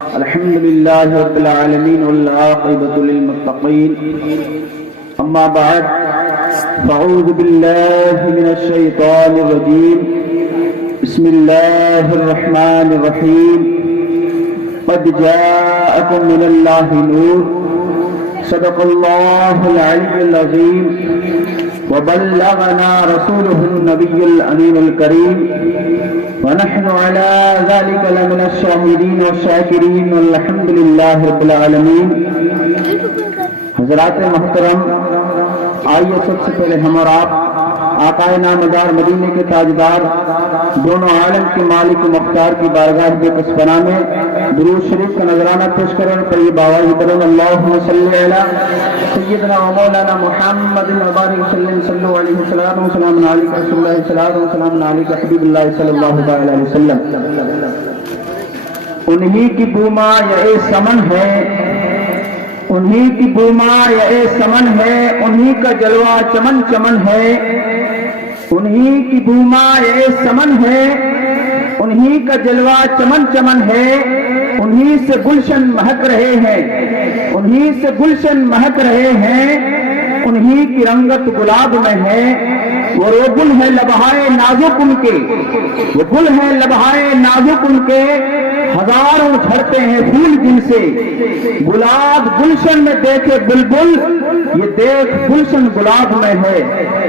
الحمد لله رب العالمين والعاقبة للمتقين أما بعد فأعوذ بالله من الشيطان الرجيم بسم الله الرحمن الرحيم قد جاءكم من الله نور صدق الله العلي العظيم وبلغنا رسوله النبي الأمين الكريم ونحن على ذلك لمن الشاهدين والشاكرين والحمد لله رب العالمين. حضرات محترم، آئیے سب سے پہلے ہم اور آپ آقائے نامدار مدینے کے تاجدار دونوں عالم کے مالک مختار کی بارگاہ بے پسپنا میں درود شریف کا نذرانہ پیش کریں. طیب آواز بلند اللہم صلی علی سیدنا و مولانا محمد وبارک وسلم صلو علیہ وسلم وسلام علیک رسول اللہ صلی اللہ علیہ وسلم علیک حبیب اللہ صلی اللہ علیہ وسلم. انہی کی بوما یہ سمن ہے، انہی کی بوما یہ سمن ہے، انہی کا جلوہ چمن چمن ہے، انہی کی بوما یہ سمن ہے، انہی کا جلوہ چمن چمن ہے، انہی سے گلشن مہک رہے ہیں، انہی سے گلشن مہک رہے ہیں، انہی کی رنگت گلاب میں ہے. وہ گل ہے لبہائے نازک ان کے، وہ گل ہے لبہائے نازک ان کے، ہزاروں جھڑتے ہیں پھول جن سے. گلاب گلشن میں دیکھے بلبل، یہ دیکھ گلشن گلاب میں ہے،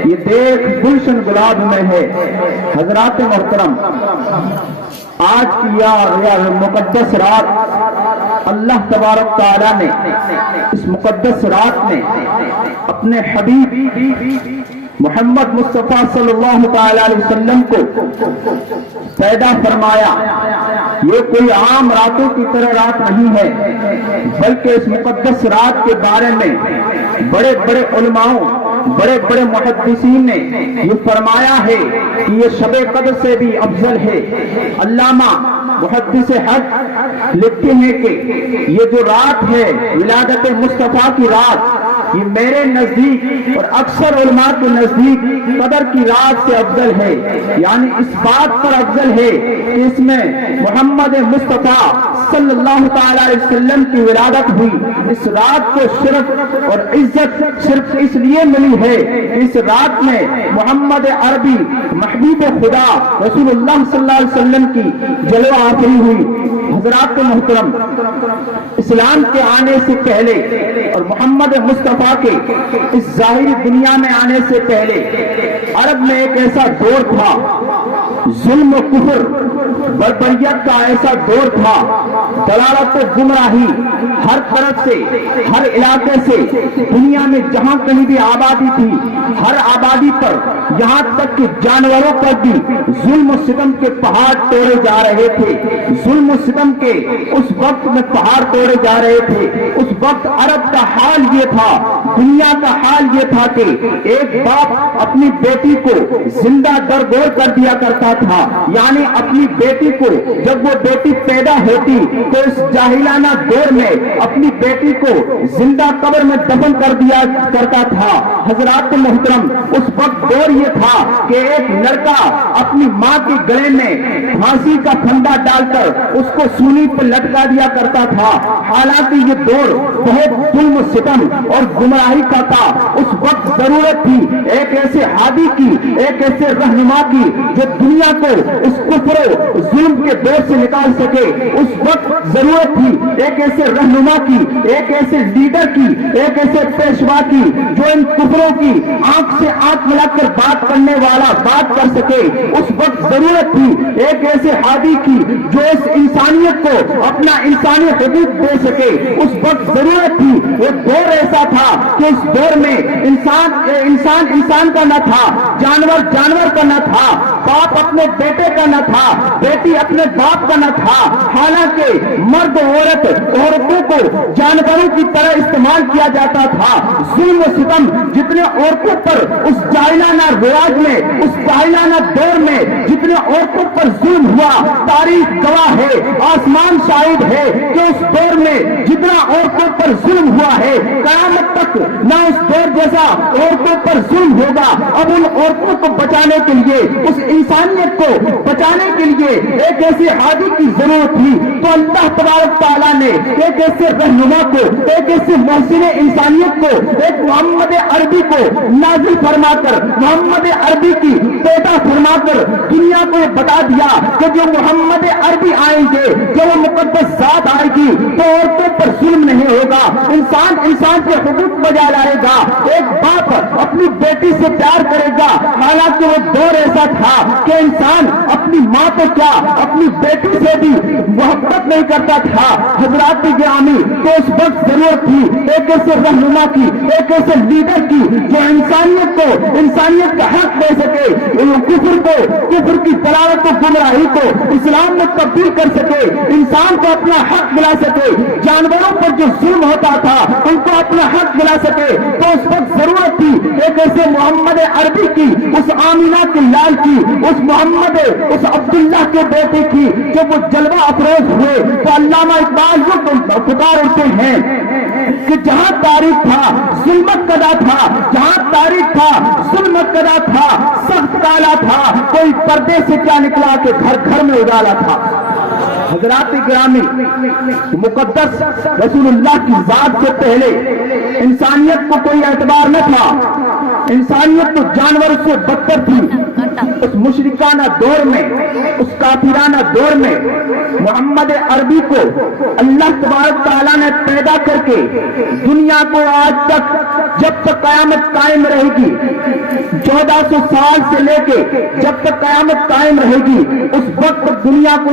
یہ دیکھ گلشن گلاب میں ہے. حضرات محترم، آج کی یا مقدس رات اللہ تبارک تعالیٰ نے اس مقدس رات میں اپنے حبیب محمد مصطفیٰ صلی اللہ تعالی علیہ وسلم کو پیدا فرمایا. یہ کوئی عام راتوں کی طرح رات نہیں ہے، بلکہ اس مقدس رات کے بارے میں بڑے بڑے علماء، بڑے بڑے محدثین نے یہ فرمایا ہے کہ یہ شب قدر سے بھی افضل ہے. علامہ محدث حق لکھتے ہیں کہ یہ جو رات ہے ولادت مصطفیٰ کی رات، یہ میرے نزدیک اور اکثر علماء کے نزدیک قدر کی رات سے افضل ہے. یعنی اس بات پر افضل ہے کہ اس میں محمد مصطفیٰ صلی اللہ تعالی علیہ وسلم کی ولادت ہوئی. اس رات کو شرف اور عزت صرف اس لیے ملی ہے کہ اس رات میں محمد عربی محبوب خدا رسول اللہ صلی اللہ علیہ وسلم کی جلوہ آفری ہوئی. حضرات محترم، اسلام کے آنے سے پہلے اور محمد مصطفیٰ کے اس ظاہری دنیا میں آنے سے پہلے عرب میں ایک ایسا دور تھا، ظلم و کفر بربریت کا ایسا دور تھا، ضلالت و گمراہی ہر طرف سے، ہر علاقے سے، دنیا میں جہاں کہیں بھی آبادی تھی ہر آبادی پر، یہاں تک کہ جانوروں پر بھی ظلم و ستم کے پہاڑ توڑے جا رہے تھے. ظلم و ستم کے اس وقت میں پہاڑ توڑے جا رہے تھے. اس وقت عرب کا حال یہ تھا، دنیا کا حال یہ تھا کہ ایک باپ اپنی بیٹی کو زندہ درگور کر دیا کرتا تھا. یعنی اپنی بیٹی کو جب وہ بیٹی پیدا ہوتی تو اس جاہلانہ دور میں اپنی بیٹی کو زندہ قبر میں دفن کر دیا کرتا تھا. حضرات محترم، اس وقت دور یہ تھا کہ ایک لڑکا اپنی ماں کے گلے میں پھانسی کا پھندا ڈال کر اس کو سولی پر لٹکا دیا کرتا تھا. حالانکہ یہ دور بہت ظلم و ستم اور گمراہی کا تھا. اس وقت ضرورت تھی ایک ایسے ہادی کی، ایک ایسے رہنما کی جو دنیا کو اس کفر و ظلم کے دور سے نکال سکے. اس وقت ضرورت تھی ایک ایسے رہنما کی، ایک ایسے لیڈر کی، ایک ایسے پیشوا کی جو ان کفروں کی آنکھ سے آنکھ ملا کر بات کرنے والا بات کر سکے. اس وقت ضرورت تھی ایک ایسے ہادی کی جو اس انسانیت کو اپنا انسانی حقوق دے سکے. اس وقت ضرورت تھی، وہ دور ایسا تھا کہ اس دور میں انسان کا نہ تھا، جانور کا نہ تھا، باپ اپنے بیٹے کا نہ تھا، بیٹی اپنے باپ کا نہ تھا. حالانکہ مرد عورتوں کو جانوروں کی طرح استعمال کیا جاتا تھا. ظلم و ستم جتنے عورتوں پر اس جاہلانہ رواج میں، اس پہلانہ دور میں جتنے عورتوں پر ظلم ہوا، تاریخ گواہ ہے، آسمان شاہد ہے کہ اس دور میں جتنا عورتوں پر ظلم ہوا ہے، قیامت تک نہ اس دور جیسا عورتوں پر ظلم ہوگا۔ اب ان عورتوں کو بچانے کے لیے، اس انسانیت کو بچانے کے لیے ایک ایسے ہادی کی ضرورت تھی، تو اللہ تبارک تعالیٰ نے ایک ایسے رہنما کو، ایک ایسے محسن انسانیت کو، ایک محمد عربی کو نازل فرما کر، محمد عربی کی پیدا فرما کر دنیا کو یہ بتا دیا کہ جو محمد عربی آئیں گے، جو وہ مقدس ذات آئے گی تو عورتوں پر ظلم نہیں ہوگا، انسان کے حقوق بجا لائے گا۔ ایک باپ اپنی بیٹی سے پیار کرے گا، حالانکہ وہ دور ایسا تھا کہ انسان اپنی ماں تو کیا اپنی بیٹی سے بھی محبت نہیں کرتا تھا۔ حضرات گرامی، تو اس وقت ضرورت تھی ایک ایسے رہنما کی، ایک ایسے لیڈر کی جو انسانیت کا حق دے سکے، کفر کی دلالت و گمراہی کو اسلام میں تبدیل کر سکے، انسان کو اپنا حق دلا سکے، جانوروں پر جو ظلم ہوتا تھا ان کو اپنا حق دلا سکے۔ تو اس وقت ضرورت تھی ایک ایسے محمد عربی کی، اس آمینہ کے لال کی، اس عبداللہ کے بیٹے کی، جب وہ جلوہ افروز ہوئے تو علامہ اقبال جو پکار اٹھتے ہیں کہ جہاں تاریخ تھا ظلمت قدا تھا، جہاں تاریخ تھا ظلمت قدا تھا، سخت کالا تھا، کوئی پردے سے کیا نکلا کہ گھر گھر میں اجالا تھا۔ حضرات گرامی، مقدس رسول اللہ کی ذات سے پہلے انسانیت کو کوئی اعتبار نہ تھا، انسانیت تو جانور سے بدتر تھی۔ اس مشرکانہ دور میں، اس کافرانہ دور میں محمد عربی کو اللہ تبارک تعالیٰ نے پیدا کر کے دنیا کو آج تک، جب تک قیامت قائم رہے گی، 1400 سال سے لے کے جب تک قیامت قائم رہے گی، اس وقت تک دنیا کو